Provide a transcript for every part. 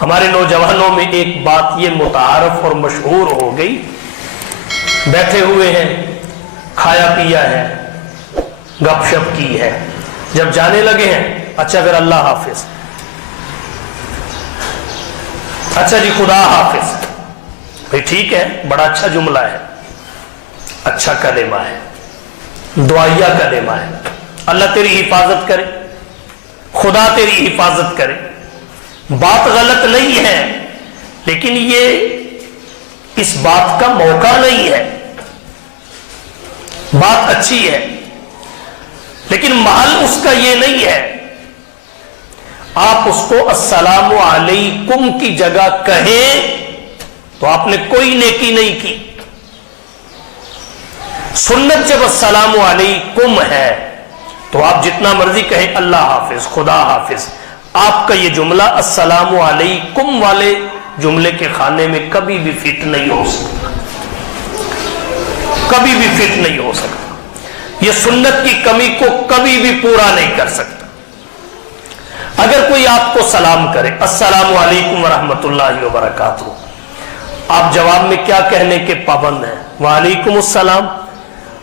ہمارے نوجوانوں میں ایک بات یہ متعارف اور مشہور ہو گئی، بیٹھے ہوئے ہیں، کھایا پیا ہے، گپ شپ کی ہے، جب جانے لگے ہیں اچھا پھر اللہ حافظ، اچھا جی خدا حافظ، بھئی ٹھیک ہے، بڑا اچھا جملہ ہے، اچھا کلمہ ہے، دعائیہ کلمہ ہے، اللہ تیری حفاظت کرے، خدا تیری حفاظت کرے، بات غلط نہیں ہے، لیکن یہ اس بات کا موقع نہیں ہے، بات اچھی ہے لیکن محل اس کا یہ نہیں ہے۔ آپ اس کو السلام علیکم کی جگہ کہیں تو آپ نے کوئی نیکی نہیں کی۔ سنت جب السلام علیکم ہے تو آپ جتنا مرضی کہیں اللہ حافظ، خدا حافظ، آپ کا یہ جملہ السلام علیکم والے جملے کے خانے میں کبھی بھی فٹ نہیں ہو سکتا، کبھی بھی فٹ نہیں ہو سکتا، یہ سنت کی کمی کو کبھی بھی پورا نہیں کر سکتا۔ اگر کوئی آپ کو سلام کرے السلام علیکم ورحمۃ اللہ وبرکاتہ، آپ جواب میں کیا کہنے کے پابند ہیں؟ وعلیکم السلام۔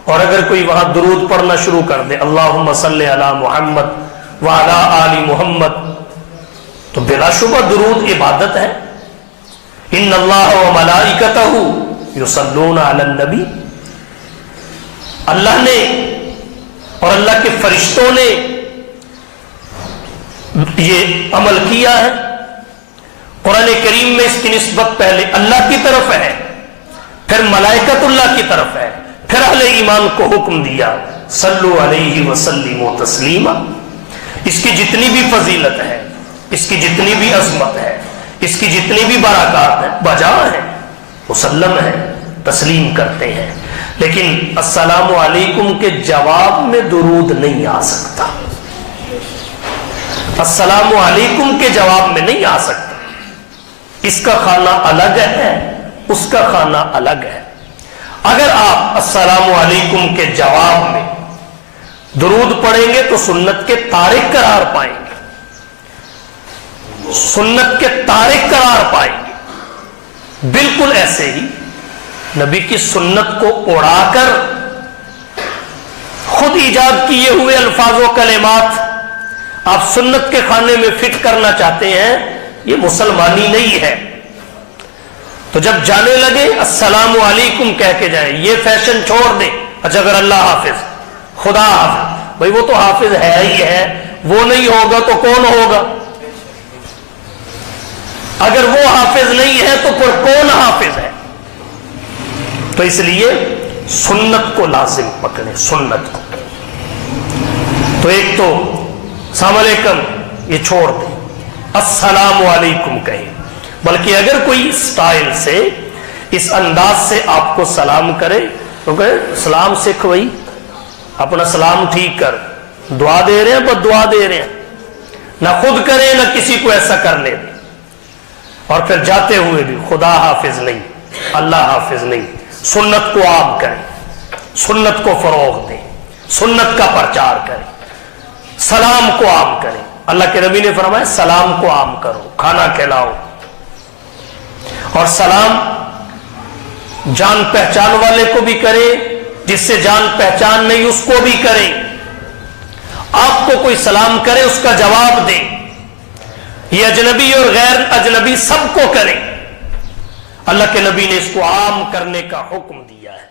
اور اگر کوئی وہاں درود پڑھنا شروع کر دے اللہم صلی علی محمد وعلی آل محمد، تو بلا شبہ درود عبادت ہے۔ ان اللہ وملائکتہ یصلون علی النبی، اللہ نے اور اللہ کے فرشتوں نے یہ عمل کیا ہے۔ قرآن کریم میں اس کی نسبت پہلے اللہ کی طرف ہے، پھر ملائکۃ اللہ کی طرف ہے، پھر اہل ایمان کو حکم دیا صلو علیہ وسلموا تسلیما۔ اس کی جتنی بھی فضیلت ہے، اس کی جتنی بھی عظمت ہے، اس کی جتنی بھی برکات ہے، بجا ہے، مسلم ہے، تسلیم کرتے ہیں، لیکن السلام علیکم کے جواب میں درود نہیں آ سکتا، السلام علیکم کے جواب میں نہیں آ سکتا۔ اس کا خانہ الگ ہے، اس کا خانہ الگ ہے۔ اگر آپ السلام علیکم کے جواب میں درود پڑھیں گے تو سنت کے تارک قرار پائیں گے، سنت کے تارک قرار پائیں گے۔ بالکل ایسے ہی نبی کی سنت کو اڑا کر خود ایجاد کیے ہوئے الفاظ و کلمات آپ سنت کے خانے میں فٹ کرنا چاہتے ہیں، یہ مسلمانی نہیں ہے۔ تو جب جانے لگے السلام علیکم کہہ کے جائیں، یہ فیشن چھوڑ دیں۔ اچھا اگر اللہ حافظ، خدا حافظ، بھئی وہ تو حافظ ہے ہی ہے، وہ نہیں ہوگا تو کون ہوگا؟ اگر وہ حافظ نہیں ہے تو پھر کون حافظ ہے؟ تو اس لیے سنت کو لازم پکڑیں، سنت کو۔ تو ایک تو السلام علیکم یہ چھوڑ دیں، السلام علیکم کہیں، بلکہ اگر کوئی اسٹائل سے، اس انداز سے آپ کو سلام کرے تو کہے سلام سکھ بھائی، اپنا سلام ٹھیک کر، دعا دے رہے ہیں بس دعا دے رہے ہیں، نہ خود کریں نہ کسی کو ایسا کرنے دیں۔ اور پھر جاتے ہوئے بھی خدا حافظ نہیں، اللہ حافظ نہیں، سنت کو عام کریں، سنت کو فروغ دیں، سنت کا پرچار کریں، سلام کو عام کریں۔ اللہ کے نبی نے فرمایا سلام کو عام کرو، کھانا کھلاؤ، اور سلام جان پہچان والے کو بھی کریں، جس سے جان پہچان نہیں اس کو بھی کریں۔ آپ کو کوئی سلام کرے اس کا جواب دیں، یہ اجنبی اور غیر اجنبی سب کو کریں۔ اللہ کے نبی نے اس کو عام کرنے کا حکم دیا ہے۔